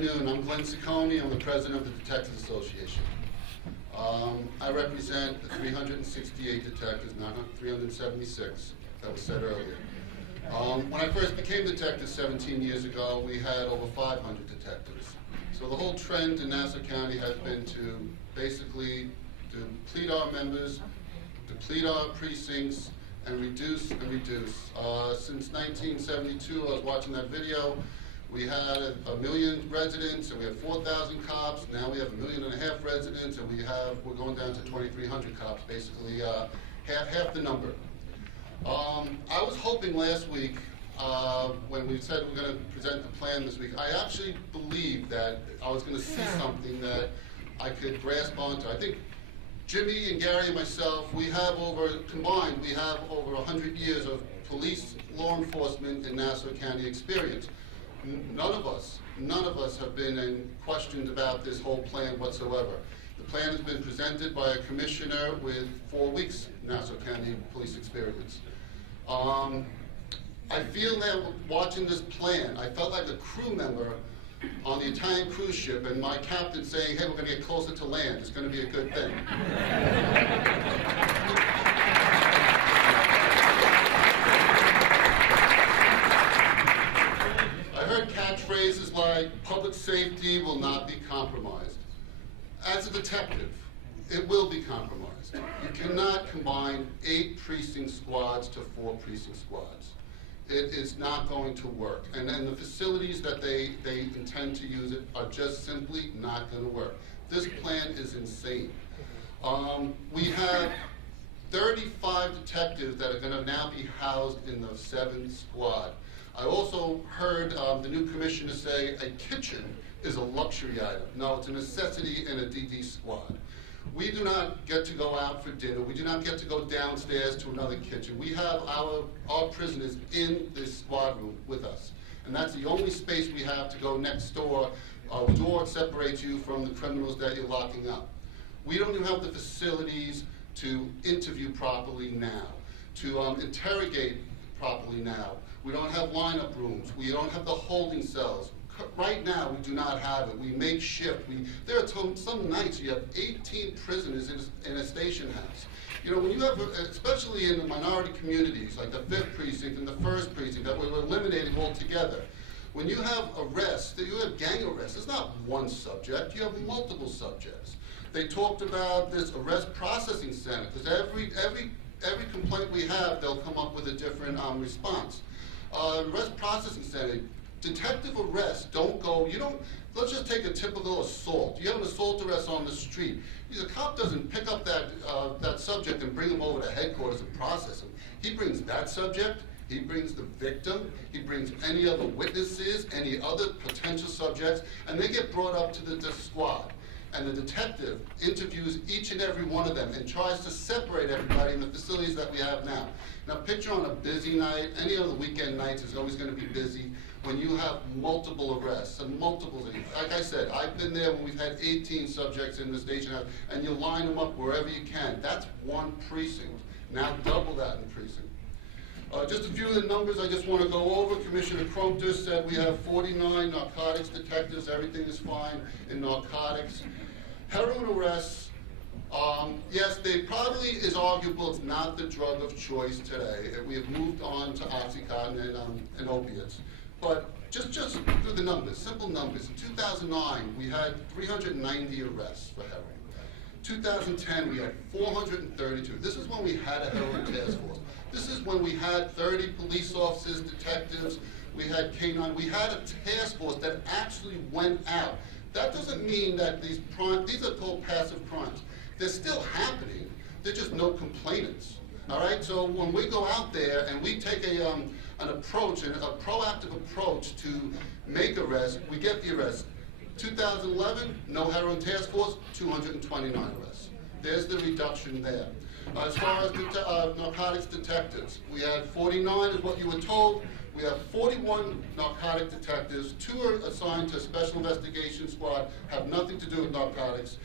afternoon. I'm Glenn Ciccone. I'm the president of the Detectives Association. I represent the 368 detectives, not 376, that was said earlier. When I first became detective 17 years ago, we had over 500 detectives. So the whole trend in Nassau County has been to basically deplete our members, deplete our precincts, and reduce and reduce. Since 1972, I was watching that video, we had a million residents and we had 4,000 cops. Now we have 1.5 million residents and we're going down to 2,300 cops, basically half the number. I was hoping last week, when we said we're going to present the plan this week, I actually believed that I was going to see something that I could grasp onto. I think Jimmy and Gary and myself, combined, we have over 100 years of police, law enforcement, and Nassau County experience. None of us have been questioned about this whole plan whatsoever. The plan has been presented by a commissioner with 4 weeks Nassau County police experience. I feel that watching this plan, I felt like a crew member on the Italian cruise ship and my captain saying, hey, we're going to get closer to land. It's going to be a good thing. I heard catchphrases like, public safety will not be compromised. As a detective, it will be compromised. You cannot combine 8 precinct squads to 4 precinct squads. It is not going to work. And the facilities that they intend to use it are just simply not going to work. This plan is insane. We have 35 detectives that are going to now be housed in the 7th squad. I also heard the new commissioner say a kitchen is a luxury item. No, it's a necessity in a DD squad. We do not get to go out for dinner. We do not get to go downstairs to another kitchen. We have our prisoners in this squad room with us. And that's the only space we have to go next door. A door separates you from the criminals that you're locking up. We don't even have the facilities to interview properly now, to interrogate properly now. We don't have lineup rooms. We don't have the holding cells. Right now, we do not have it. We make shift. There are some nights you have 18 prisoners in a station house. You know, when you have, especially in the minority communities, like the 5th precinct and the 1st precinct, that we're eliminating altogether. When you have arrests, you have gang arrests, it's not one subject, you have multiple subjects. They talked about this arrest processing center, because every complaint we have, they'll come up with a different response. Arrest processing center, detective arrests let's just take a typical assault. You have an assault arrest on the street. The cop doesn't pick up that subject and bring him over to headquarters and process him. He brings that subject, he brings the victim, he brings any other witnesses, any other potential subjects, and they get brought up to the squad. And the detective interviews each and every one of them and tries to separate everybody in the facilities that we have now. Now picture on a busy night, any other weekend nights is always going to be busy, when you have multiple arrests and multiple, like I said, I've been there when we've had 18 subjects in the station house, and you line them up wherever you can. That's one precinct. Now double that in the precinct. Just a few of the numbers I just want to go over. Commissioner Crumter said we have 49 narcotics detectives. Everything is fine in narcotics. Heroin arrests, yes, they probably is arguable it's not the drug of choice today. We have moved on to Oxycontin and opiates. But just through the numbers, simple numbers. In 2009, we had 390 arrests for heroin. 2010, we had 432. This is when we had a heroin task force. This is when we had 30 police officers, detectives, we had K9. We had a task force that actually went out. That doesn't mean that these are called passive crimes. They're still happening. They're just no complainants. All right, so when we go out there and we take an approach, a proactive approach to make arrests, we get the arrest. 2011, no heroin task force, 229 arrests. There's the reduction there. As far as narcotics detectives, we had 49 is what you were told. We have 41 narcotic detectives. 2 are assigned to a special investigation squad, have nothing to do with narcotics.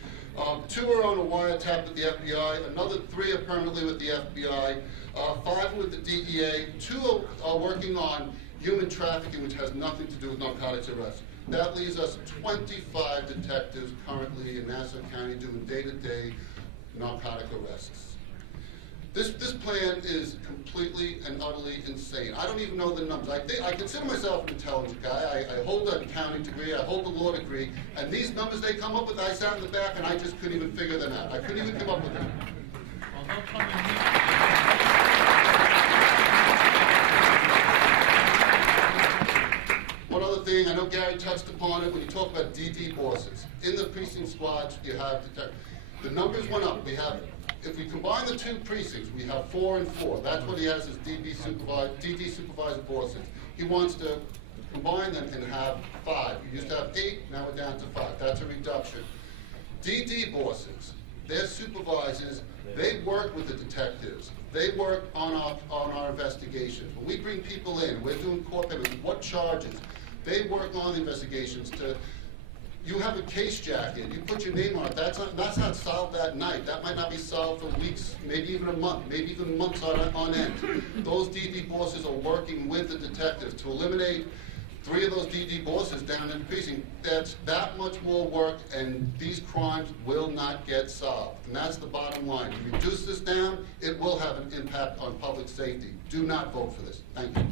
2 are on a wiretap with the FBI, another 3 are permanently with the FBI, 5 with the DEA, 2 are working on human trafficking, which has nothing to do with narcotics arrests. That leaves us 25 detectives currently in Nassau County doing day-to-day narcotic arrests. This plan is completely and utterly insane. I don't even know the numbers. I consider myself an intelligent guy. I hold an accounting degree, I hold a law degree, and these numbers they come up with, I sat in the back and I just couldn't even figure them out. I couldn't even come up with them. One other thing, I know Gary touched upon it when you talk about DD bosses. In the precinct squads, you have the numbers went up. If we combine the 2 precincts, we have 4 and 4. That's what he has as DD supervisor bosses. He wants to combine them and have 5. We used to have 8, now we're down to 5. That's a reduction. DD bosses, their supervisors, they work with the detectives. They work on our investigations. When we bring people in, we're doing court papers, what charges? They work on the investigations to. You have a case jacket, you put your name on it, that's not solved that night. That might not be solved for weeks, maybe even a month, maybe even months on end. Those DD bosses are working with the detectives to eliminate 3 of those DD bosses down in the precinct. That's that much more work, and these crimes will not get solved. And that's the bottom line. If you reduce this down, it will have an impact on public safety. Do not vote for this. Thank you.